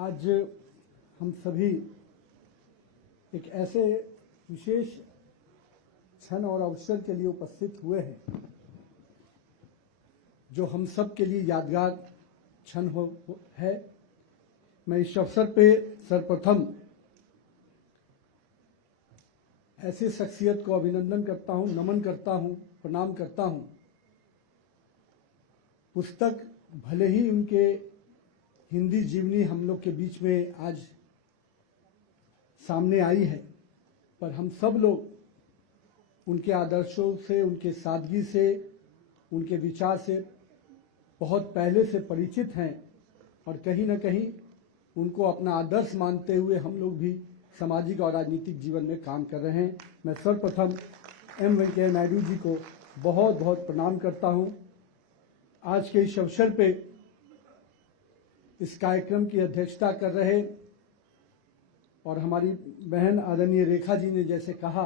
आज हम सभी एक ऐसे विशेष क्षण और अवसर के लिए उपस्थित हुए हैं जो हम सब के लिए यादगार क्षण है। मैं इस अवसर पे सर्वप्रथम ऐसे शख्सियत को अभिनंदन करता हूं, नमन करता हूं, प्रणाम करता हूं। पुस्तक भले ही उनके हिंदी जीवनी हम लोग के बीच में आज सामने आई है, पर हम सब लोग उनके आदर्शों से, उनके सादगी से, उनके विचार से बहुत पहले से परिचित हैं और कहीं न कहीं उनको अपना आदर्श मानते हुए हम लोग भी सामाजिक और राजनीतिक जीवन में काम कर रहे हैं। मैं सर्वप्रथम एम वेंकैया नायडू जी को बहुत बहुत प्रणाम करता हूं। आज के इस अवसर पे इस कार्यक्रम की अध्यक्षता कर रहे और हमारी बहन आदरणीय रेखा जी ने जैसे कहा,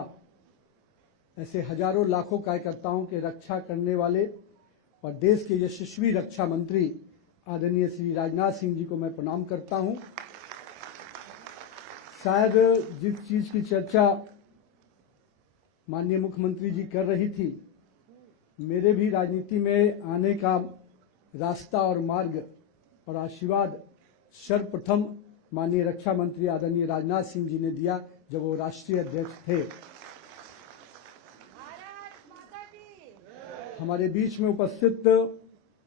ऐसे हजारों लाखों कार्यकर्ताओं के रक्षा करने वाले और देश के यशस्वी रक्षा मंत्री आदरणीय श्री राजनाथ सिंह जी को मैं प्रणाम करता हूं। शायद जिस चीज की चर्चा माननीय मुख्यमंत्री जी कर रही थी, मेरे भी राजनीति में आने का रास्ता और मार्ग और आशीर्वाद सर्वप्रथम माननीय रक्षा मंत्री आदरणीय राजनाथ सिंह जी ने दिया जब वो राष्ट्रीय अध्यक्ष थे। हमारे बीच में उपस्थित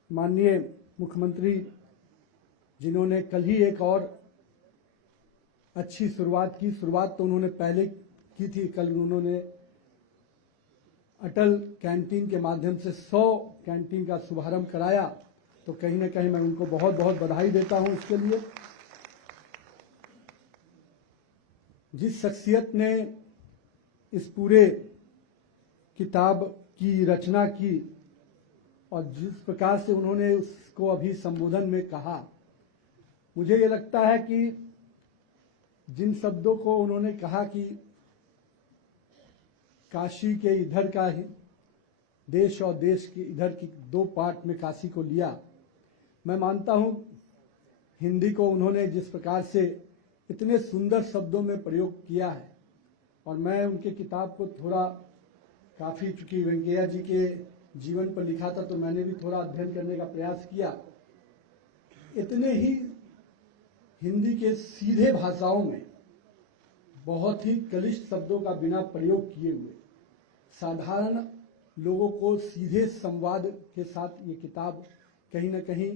माननीय मुख्यमंत्री जिन्होंने कल ही एक और अच्छी शुरुआत की। शुरुआत तो उन्होंने पहले की थी, कल उन्होंने अटल कैंटीन के माध्यम से 100 कैंटीन का शुभारंभ कराया, तो कहीं न कहीं मैं उनको बहुत बहुत बधाई देता हूं इसके लिए। जिस शख्सियत ने इस पूरे किताब की रचना की और जिस प्रकार से उन्होंने उसको अभी संबोधन में कहा, मुझे ये लगता है कि जिन शब्दों को उन्होंने कहा कि काशी के इधर का ही देश और देश के इधर की दो पार्ट में काशी को लिया, मैं मानता हूं हिंदी को उन्होंने जिस प्रकार से इतने सुंदर शब्दों में प्रयोग किया है, और मैं उनके किताब को थोड़ा काफ़ी, चूंकि वेंकैया जी के जीवन पर लिखा था तो मैंने भी थोड़ा अध्ययन करने का प्रयास किया। इतने ही हिंदी के सीधे भाषाओं में बहुत ही क्लिष्ट शब्दों का बिना प्रयोग किए हुए साधारण लोगों को सीधे संवाद के साथ ये किताब कहीं न कहीं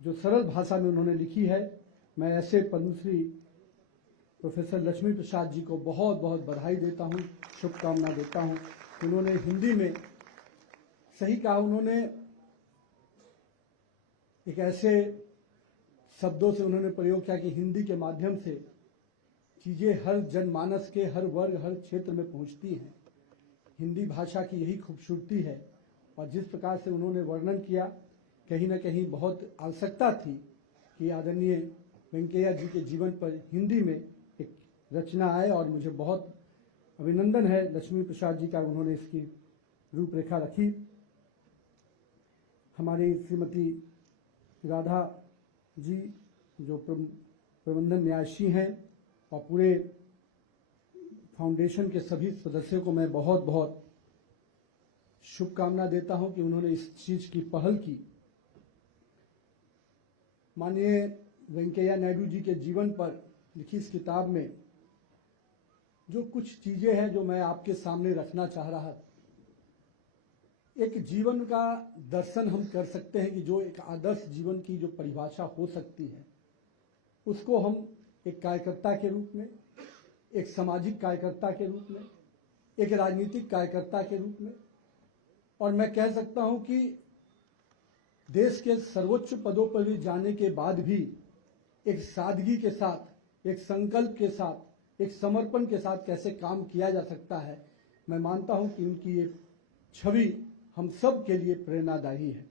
जो सरल भाषा में उन्होंने लिखी है, मैं ऐसे पद्मश्री प्रोफेसर लक्ष्मी प्रसाद जी को बहुत बहुत बधाई देता हूँ, शुभकामना देता हूँ। उन्होंने हिंदी में सही कहा, उन्होंने एक ऐसे शब्दों से उन्होंने प्रयोग किया कि हिंदी के माध्यम से चीज़ें हर जनमानस के हर वर्ग, हर क्षेत्र में पहुंचती हैं। हिंदी भाषा की यही खूबसूरती है, और जिस प्रकार से उन्होंने वर्णन किया, कहीं न कहीं बहुत आवश्यकता थी कि आदरणीय वेंकैया जी के जीवन पर हिंदी में एक रचना आए, और मुझे बहुत अभिनंदन है लक्ष्मी प्रसाद जी का, उन्होंने इसकी रूपरेखा रखी। हमारी श्रीमती राधा जी जो प्रबंधन न्यासी हैं, और पूरे फाउंडेशन के सभी सदस्यों को मैं बहुत बहुत शुभकामना देता हूं कि उन्होंने इस चीज की पहल की। माननीय वेंकैया नायडू जी के जीवन पर लिखी इस किताब में जो कुछ चीजें हैं जो मैं आपके सामने रखना चाह रहा, एक जीवन का दर्शन हम कर सकते हैं कि जो एक आदर्श जीवन की जो परिभाषा हो सकती है, उसको हम एक कार्यकर्ता के रूप में, एक सामाजिक कार्यकर्ता के रूप में, एक राजनीतिक कार्यकर्ता के रूप में, और मैं कह सकता हूं कि देश के सर्वोच्च पदों पर भी जाने के बाद भी एक सादगी के साथ, एक संकल्प के साथ, एक समर्पण के साथ कैसे काम किया जा सकता है, मैं मानता हूं कि उनकी ये छवि हम सब के लिए प्रेरणादायी है।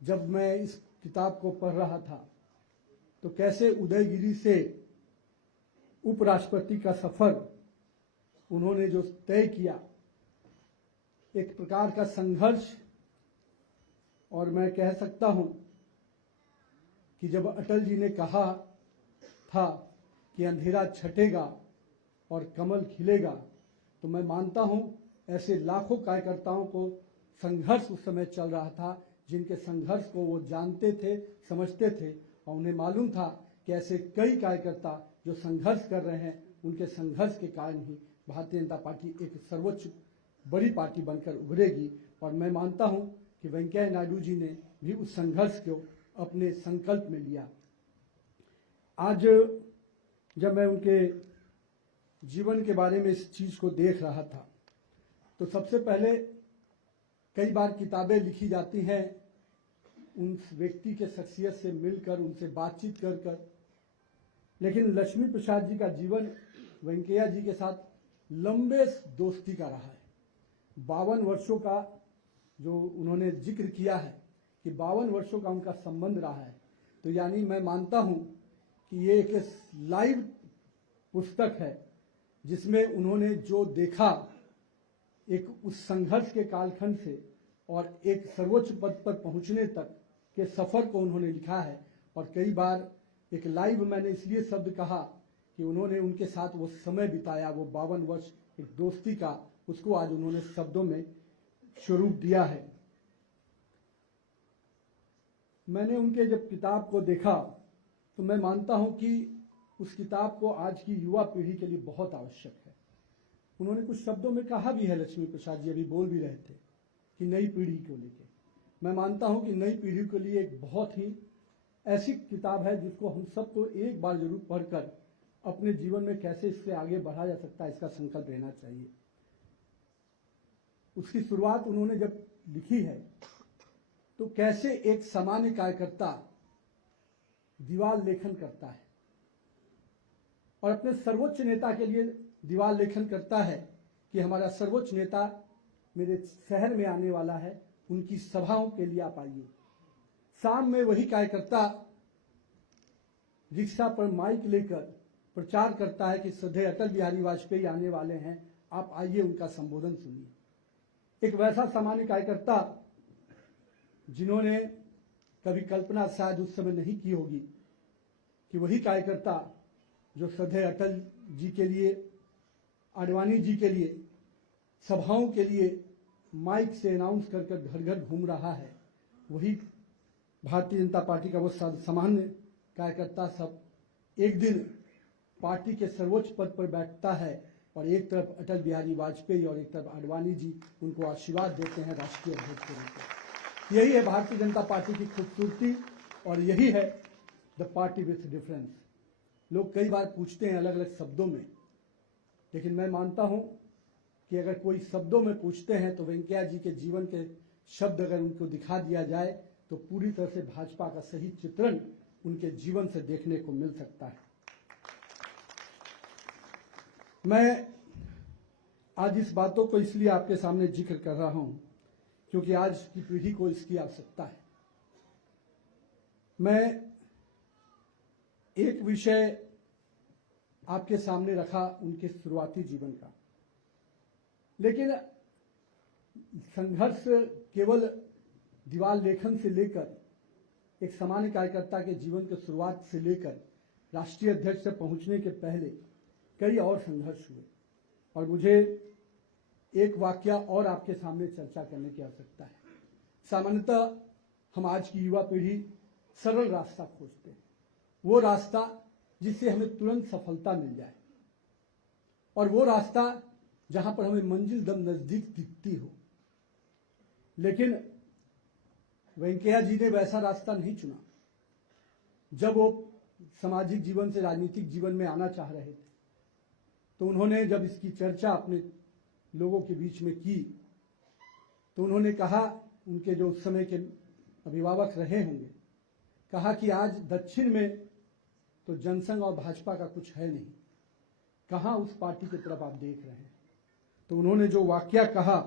जब मैं इस किताब को पढ़ रहा था तो कैसे उदयगिरी से उपराष्ट्रपति का सफर उन्होंने जो तय किया, एक प्रकार का संघर्ष, और मैं कह सकता हूं कि जब अटल जी ने कहा था कि अंधेरा छटेगा और कमल खिलेगा, तो मैं मानता हूं ऐसे लाखों कार्यकर्ताओं को संघर्ष उस समय चल रहा था, जिनके संघर्ष को वो जानते थे, समझते थे, और उन्हें मालूम था कि ऐसे कई कार्यकर्ता जो संघर्ष कर रहे हैं, उनके संघर्ष के कारण ही भारतीय जनता पार्टी एक सर्वोच्च बड़ी पार्टी बनकर उभरेगी। और मैं मानता हूं कि वेंकैया नायडू जी ने भी उस संघर्ष को अपने संकल्प में लिया। आज जब मैं उनके जीवन के बारे में इस चीज को देख रहा था, तो सबसे पहले कई बार किताबें लिखी जाती हैं उन व्यक्ति के शख्सियत से मिलकर, उनसे बातचीत कर कर, लेकिन लक्ष्मी प्रसाद जी का जीवन वेंकैया जी के साथ लंबे दोस्ती का रहा है। 52 वर्षों का जो उन्होंने जिक्र किया है कि 52 वर्षों का उनका संबंध रहा है, तो यानी मैं मानता हूं कि ये एक लाइव पुस्तक है जिसमें उन्होंने जो देखा, एक उस संघर्ष के कालखंड से और एक सर्वोच्च पद पर पहुंचने तक के सफर को उन्होंने लिखा है। और कई बार एक लाइव, मैंने इसलिए शब्द कहा कि उन्होंने उनके साथ वो समय बिताया, वो 52 वर्ष एक दोस्ती का, उसको आज उन्होंने शब्दों में स्वरूप दिया है। मैंने उनके जब किताब को देखा तो मैं मानता हूं कि उस किताब को आज की युवा पीढ़ी के लिए बहुत आवश्यक है। उन्होंने कुछ शब्दों में कहा भी है, लक्ष्मी प्रसाद जी अभी बोल भी रहे थे, कि नई पीढ़ी को लेकर मैं मानता हूं कि नई पीढ़ी के लिए एक बहुत ही ऐसी किताब है जिसको हम सबको एक बार जरूर पढ़कर अपने जीवन में कैसे इससे आगे बढ़ा जा सकता है, इसका संकल्प लेना चाहिए। उसकी शुरुआत उन्होंने जब लिखी है तो कैसे एक सामान्य कार्यकर्ता दीवार लेखन करता है और अपने सर्वोच्च नेता के लिए दीवार लेखन करता है कि हमारा सर्वोच्च नेता मेरे शहर में आने वाला है, उनकी सभाओं के लिए आप आइए। शाम में वही कार्यकर्ता रिक्शा पर माइक लेकर प्रचार करता है कि श्रद्धेय अटल बिहारी वाजपेयी आने वाले हैं, आप आइए उनका संबोधन सुनिए। एक वैसा सामान्य कार्यकर्ता जिन्होंने कभी कल्पना शायद उस समय नहीं की होगी कि वही कार्यकर्ता जो श्रद्धेय अटल जी के लिए, आडवाणी जी के लिए सभाओं के लिए माइक से अनाउंस कर घर घर घूम रहा है, वही भारतीय जनता पार्टी का वो सामान्य कार्यकर्ता सब एक दिन पार्टी के सर्वोच्च पद पर बैठता है और एक तरफ अटल बिहारी वाजपेयी और एक तरफ आडवाणी जी उनको आशीर्वाद देते हैं राष्ट्रीय अध्यक्ष के रूप में। यही है भारतीय जनता पार्टी की खूबसूरती और यही है द पार्टी विथ डिफरेंस। लोग कई बार पूछते हैं अलग अलग शब्दों में, लेकिन मैं मानता हूं कि अगर कोई शब्दों में पूछते हैं तो वेंकैया जी के जीवन के शब्द अगर उनको दिखा दिया जाए तो पूरी तरह से भाजपा का सही चित्रण उनके जीवन से देखने को मिल सकता है। मैं आज इस बातों को इसलिए आपके सामने जिक्र कर रहा हूं क्योंकि आज की पीढ़ी को इसकी आवश्यकता है। मैं एक विषय आपके सामने रखा उनके शुरुआती जीवन का, लेकिन संघर्ष केवल दीवार लेखन से लेकर एक सामान्य कार्यकर्ता के जीवन की शुरुआत से लेकर राष्ट्रीय अध्यक्ष से पहुंचने के पहले कई और संघर्ष हुए और मुझे एक वाकया और आपके सामने चर्चा करने की आवश्यकता है। सामान्यतः हम आज की युवा पीढ़ी सरल रास्ता खोजते हैं, वो रास्ता जिससे हमें तुरंत सफलता मिल जाए और वो रास्ता जहां पर हमें मंजिल दम नजदीक दिखती हो। लेकिन वेंकैया जी ने वैसा रास्ता नहीं चुना। जब वो सामाजिक जीवन से राजनीतिक जीवन में आना चाह रहे थे तो उन्होंने जब इसकी चर्चा अपने लोगों के बीच में की तो उन्होंने कहा, उनके जो उस समय के अभिभावक रहे होंगे, कहा कि आज दक्षिण में तो जनसंघ और भाजपा का कुछ है नहीं, कहां उस पार्टी की तरफ आप देख रहे हैं। तो उन्होंने जो वाकया कहा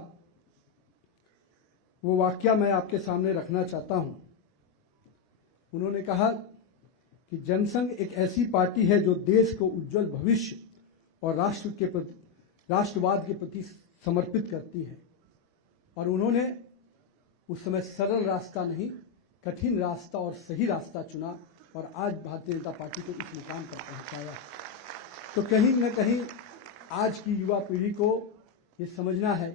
वो वाकया मैं आपके सामने रखना चाहता हूं। उन्होंने कहा कि जनसंघ एक ऐसी पार्टी है जो देश को उज्जवल भविष्य और राष्ट्रवाद के प्रति समर्पित करती है। और उन्होंने उस समय सरल रास्ता नहीं, कठिन रास्ता और सही रास्ता चुना और आज भारतीय जनता पार्टी को इस मुकाम पर पहुंचाया। तो कहीं न कहीं आज की युवा पीढ़ी को ये समझना है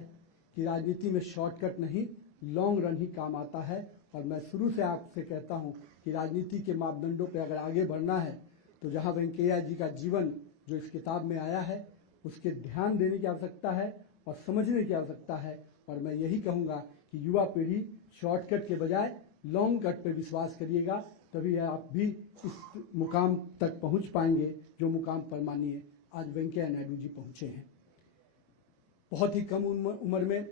कि राजनीति में शॉर्टकट नहीं, लॉन्ग रन ही काम आता है। और मैं शुरू से आपसे कहता हूं कि राजनीति के मापदंडों पर अगर आगे बढ़ना है तो जहां वेंकैया जी का जीवन जो इस किताब में आया है उसके ध्यान देने की आवश्यकता है और समझने की आवश्यकता है। और मैं यही कहूंगा कि युवा पीढ़ी शॉर्टकट के बजाय लॉन्ग कट पर विश्वास करिएगा, तभी आप भी इस मुकाम तक पहुंच पाएंगे जो मुकाम पर माननीय आज वेंकैया नायडू जी पहुंचे हैं। बहुत ही कम उम्र में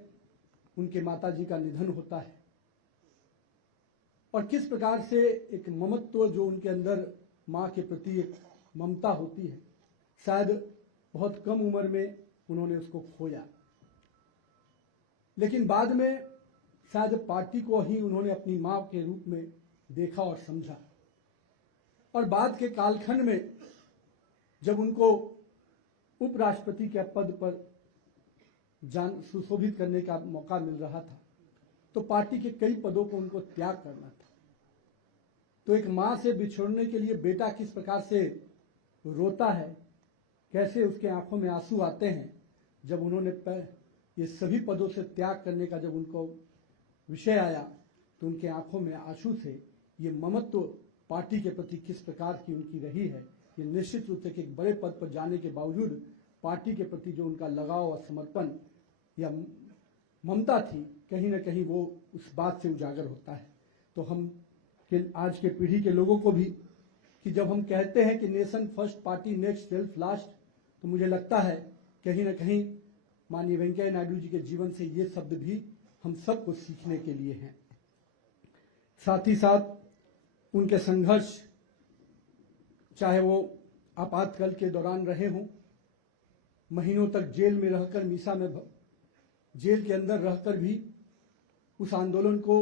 उनके माताजी का निधन होता है और किस प्रकार से एक ममत्व जो उनके अंदर माँ के प्रति एक ममता होती है, शायद बहुत कम उम्र में उन्होंने उसको खोया। लेकिन बाद में शायद पार्टी को ही उन्होंने अपनी माँ के रूप में देखा और समझा। और बाद के कालखंड में जब उनको उपराष्ट्रपति के पद पर सुशोभित करने का मौका मिल रहा था तो पार्टी के कई पदों को उनको त्याग करना था। तो एक माँ से बिछोड़ने के लिए बेटा किस प्रकार से रोता है, कैसे उसके आंखों में आंसू आते हैं, जब उन्होंने ये सभी पदों से त्याग करने का जब उनको विषय आया तो उनके आंखों में आंसू थे। ये ममत्व पार्टी के प्रति किस प्रकार की उनकी रही है, ये निश्चित रूप से कि एक बड़े पद पर जाने के बावजूद पार्टी के प्रति जो उनका लगाव और समर्पण या ममता थी, कहीं न कहीं वो उस बात से उजागर होता है। तो हम आज के पीढ़ी के लोगों को भी कि जब हम कहते हैं कि nation first party next self last, तो मुझे लगता है कहीं न कहीं माननीय वेंकैया नायडू जी के जीवन से ये शब्द भी हम सबको सीखने के लिए हैं। साथ ही साथ उनके संघर्ष, चाहे वो आपातकाल के दौरान रहे हों, महीनों तक जेल में रहकर मीसा में जेल के अंदर रहकर भी उस आंदोलन को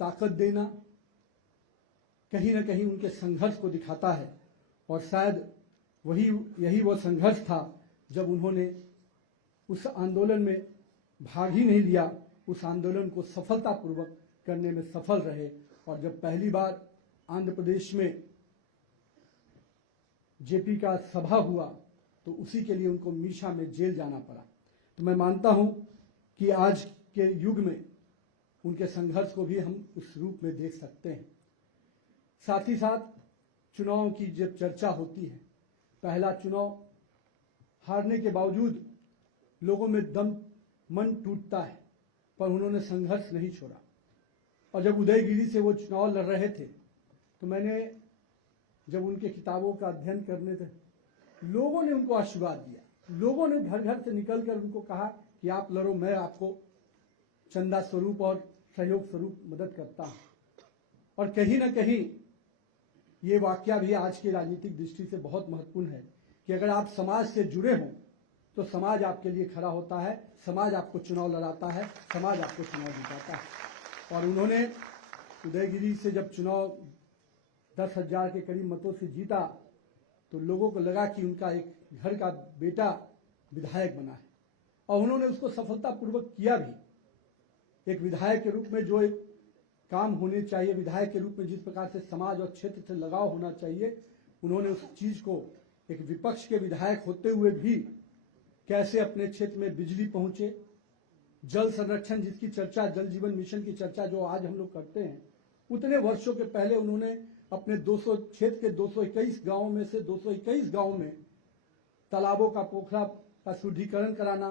ताकत देना कहीं न कहीं उनके संघर्ष को दिखाता है। और शायद यही वो संघर्ष था जब उन्होंने उस आंदोलन में भाग ही नहीं लिया, उस आंदोलन को सफलतापूर्वक करने में सफल रहे। और जब पहली बार आंध्र प्रदेश में जेपी का सभा हुआ तो उसी के लिए उनको मीसा में जेल जाना पड़ा। तो मैं मानता हूं कि आज के युग में उनके संघर्ष को भी हम उस रूप में देख सकते हैं। साथ ही साथ चुनाव की जब चर्चा होती है, पहला चुनाव हारने के बावजूद लोगों में मन टूटता है, पर उन्होंने संघर्ष नहीं छोड़ा। और जब उदयगिरी से वो चुनाव लड़ रहे थे तो मैंने जब उनके किताबों का अध्ययन करने थे, लोगों ने उनको आशीर्वाद दिया। लोगों ने घर घर से निकलकर उनको कहा कि आप लड़ो, मैं आपको चंदा स्वरूप और सहयोग स्वरूप मदद करता हूं। और कहीं ना कहीं ये वाकया भी आज की राजनीतिक दृष्टि से बहुत महत्वपूर्ण है कि अगर आप समाज से जुड़े हों तो समाज आपके लिए खड़ा होता है, समाज आपको चुनाव लड़ाता है, समाज आपको चुनाव जिताता है। और उन्होंने उदयगिरी से जब चुनाव 10,000 के करीब मतों से जीता तो लोगों को लगा कि उनका एक घर का बेटा विधायक बना है, और उन्होंने उसको सफलतापूर्वक किया भी। एक विधायक के रूप में जो एक काम होने चाहिए, विधायक के रूप में जिस प्रकार से समाज और क्षेत्र से लगाव होना चाहिए, उन्होंने उस चीज को एक विपक्ष के विधायक होते हुए भी कैसे अपने क्षेत्र में बिजली पहुंचे, जल संरक्षण जिसकी चर्चा, जल जीवन मिशन की चर्चा जो आज हम लोग करते हैं, उतने वर्षों के पहले उन्होंने अपने 200 क्षेत्र के 221 गांवों में से 221 गांवों में तालाबों का पोखरा का शुद्धिकरण कराना,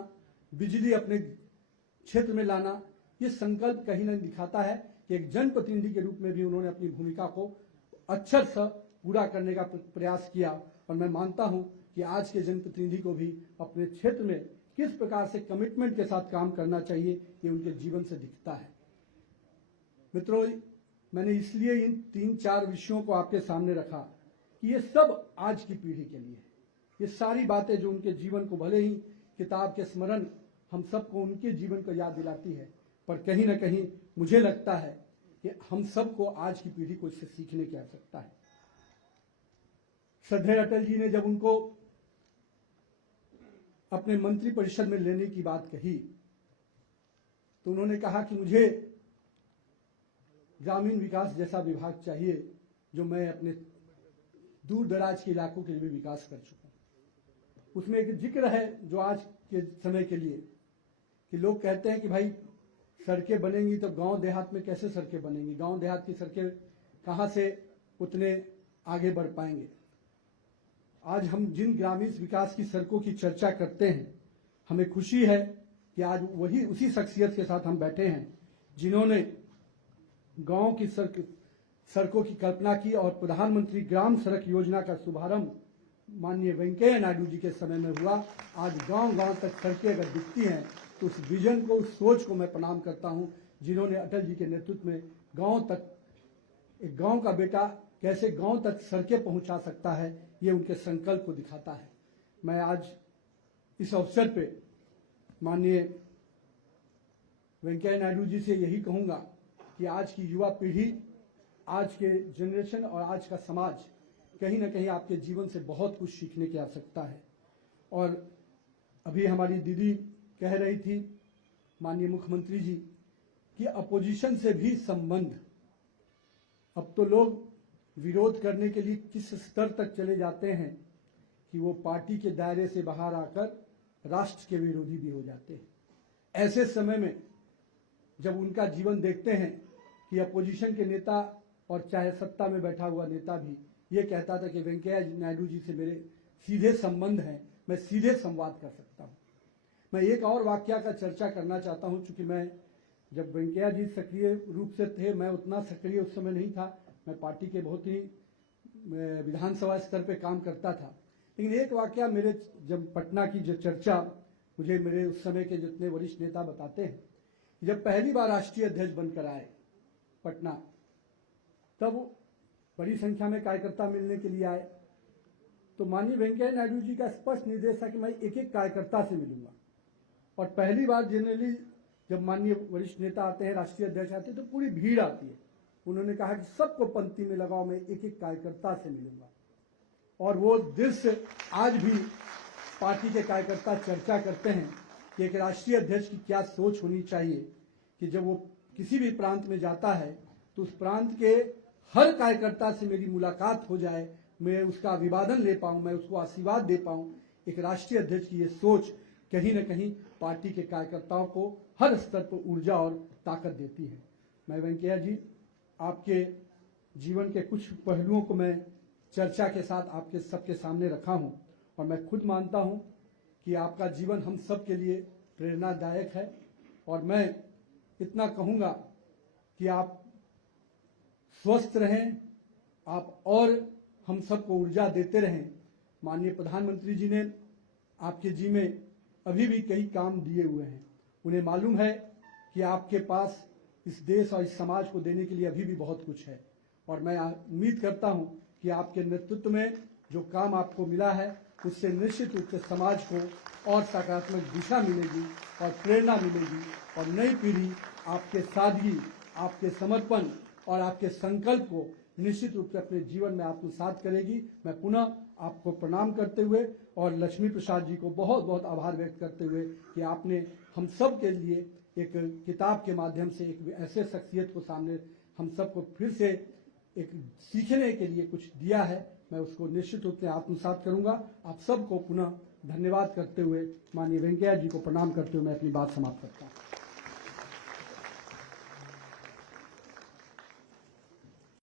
बिजली अपने क्षेत्र में लाना। ये संकल्प कहीं न दिखाता है कि एक जनप्रतिनिधि के रूप में भी उन्होंने अपनी भूमिका को अक्षर से पूरा करने का प्रयास किया। और मैं मानता हूं कि आज के जनप्रतिनिधि को भी अपने क्षेत्र में किस प्रकार से कमिटमेंट के साथ काम करना चाहिए, ये उनके जीवन से दिखता है। मित्रों, मैंने इसलिए इन 3-4 विषयों को आपके सामने रखा कि ये सब आज की पीढ़ी के लिए है। ये सारी बातें जो उनके जीवन को, भले ही किताब के स्मरण हम सबको उनके जीवन को याद दिलाती है, पर कहीं ना कहीं मुझे लगता है कि हम सबको आज की पीढ़ी को इससे सीखने की आवश्यकता है। श्रद्धेय अटल जी ने जब उनको अपने मंत्री परिषद में लेने की बात कही तो उन्होंने कहा कि मुझे ग्रामीण विकास जैसा विभाग चाहिए जो मैं अपने दूर दराज के इलाकों के लिए भी विकास कर चुका हूं। उसमें एक जिक्र है जो आज के समय के लिए कि लोग कहते हैं कि भाई सड़कें बनेंगी तो गांव देहात में कैसे सड़कें बनेंगी, गांव देहात की सड़कें कहां से उतने आगे बढ़ पाएंगे। आज हम जिन ग्रामीण विकास की सड़कों की चर्चा करते हैं, हमें खुशी है कि आज वही उसी शख्सियत के साथ हम बैठे हैं जिन्होंने गांव की सड़कों की कल्पना की और प्रधानमंत्री ग्राम सड़क योजना का शुभारंभ माननीय वेंकैया नायडू जी के समय में हुआ। आज गांव गांव तक सड़कें अगर दिखती हैं तो उस विजन को, उस सोच को मैं प्रणाम करता हूं जिन्होंने अटल जी के नेतृत्व में गांव तक, एक गांव का बेटा कैसे गांव तक सड़कें पहुंचा सकता है, ये उनके संकल्प को दिखाता है। मैं आज इस अवसर पे माननीय वेंकैया नायडू जी से यही कहूंगा कि आज की युवा पीढ़ी, आज के जनरेशन और आज का समाज कहीं ना कहीं आपके जीवन से बहुत कुछ सीखने की आवश्यकता है। और अभी हमारी दीदी कह रही थी माननीय मुख्यमंत्री जी कि अपोजिशन से भी संबंध, अब तो लोग विरोध करने के लिए किस स्तर तक चले जाते हैं कि वो पार्टी के दायरे से बाहर आकर राष्ट्र के विरोधी भी हो जाते हैं। ऐसे समय में जब उनका जीवन देखते हैं कि अपोजिशन के नेता और चाहे सत्ता में बैठा हुआ नेता भी ये कहता था कि वेंकैया नायडू जी से मेरे सीधे संबंध हैं, मैं सीधे संवाद कर सकता हूं। मैं एक और वाकया का चर्चा करना चाहता हूं, चूंकि मैं जब वेंकैया जी सक्रिय रूप से थे, मैं उतना सक्रिय उस समय नहीं था, मैं पार्टी के बहुत ही विधानसभा स्तर पे काम करता था। लेकिन एक वाकया मेरे, जब पटना की जो चर्चा मुझे मेरे उस समय के जितने वरिष्ठ नेता बताते हैं, जब पहली बार राष्ट्रीय अध्यक्ष बनकर आए पटना, तब बड़ी संख्या में कार्यकर्ता मिलने के लिए आए, तो माननीय वेंकैया नायडू जी का स्पष्ट निर्देश था कि मैं एक एक कार्यकर्ता से मिलूंगा। और पहली बार जनरली जब माननीय वरिष्ठ नेता आते हैं, राष्ट्रीय अध्यक्ष आते हैं, तो पूरी भीड़ आती है। उन्होंने कहा कि सबको पंक्ति में लगाओ, मैं एक एक कार्यकर्ता से मिलूंगा। और वो दृश्य आज भी पार्टी के कार्यकर्ता चर्चा करते हैं कि एक राष्ट्रीय अध्यक्ष की क्या सोच होनी चाहिए कि जब वो किसी भी प्रांत में जाता है तो उस प्रांत के हर कार्यकर्ता से मेरी मुलाकात हो जाए, मैं उसका अभिवादन ले पाऊं, मैं उसको आशीर्वाद दे पाऊं। एक राष्ट्रीय अध्यक्ष की ये सोच कहीं न कहीं पार्टी के कार्यकर्ताओं को हर स्तर पर ऊर्जा और ताकत देती है। मैं वेंकैया जी, आपके जीवन के कुछ पहलुओं को मैं चर्चा के साथ आपके सबके सामने रखा हूं और मैं खुद मानता हूं कि आपका जीवन हम सब के लिए प्रेरणादायक है। और मैं इतना कहूंगा कि आप स्वस्थ रहें, आप और हम सबको ऊर्जा देते रहें। माननीय प्रधानमंत्री जी ने आपके जी में अभी भी कई काम दिए हुए हैं। उन्हें मालूम है कि आपके पास इस देश और इस समाज को देने के लिए अभी भी बहुत कुछ है। और मैं उम्मीद करता हूं कि आपके नेतृत्व में जो काम आपको मिला है उससे निश्चित रूप से समाज को और सकारात्मक दिशा मिलेगी और प्रेरणा मिलेगी और नई पीढ़ी आपके सादगी, आपके समर्पण और आपके संकल्प को निश्चित रूप से अपने जीवन में आत्मसात करेगी। मैं पुनः आपको प्रणाम करते हुए और लक्ष्मी प्रसाद जी को बहुत बहुत आभार व्यक्त करते हुए कि आपने हम सब के लिए एक किताब के माध्यम से एक ऐसे शख्सियत को सामने हम सबको फिर से एक सीखने के लिए कुछ दिया है, मैं उसको निश्चित रूप से आत्मसात करूंगा। आप सबको पुनः धन्यवाद करते हुए, माननीय वेंकैया जी को प्रणाम करते हुए मैं अपनी बात समाप्त करता हूँ।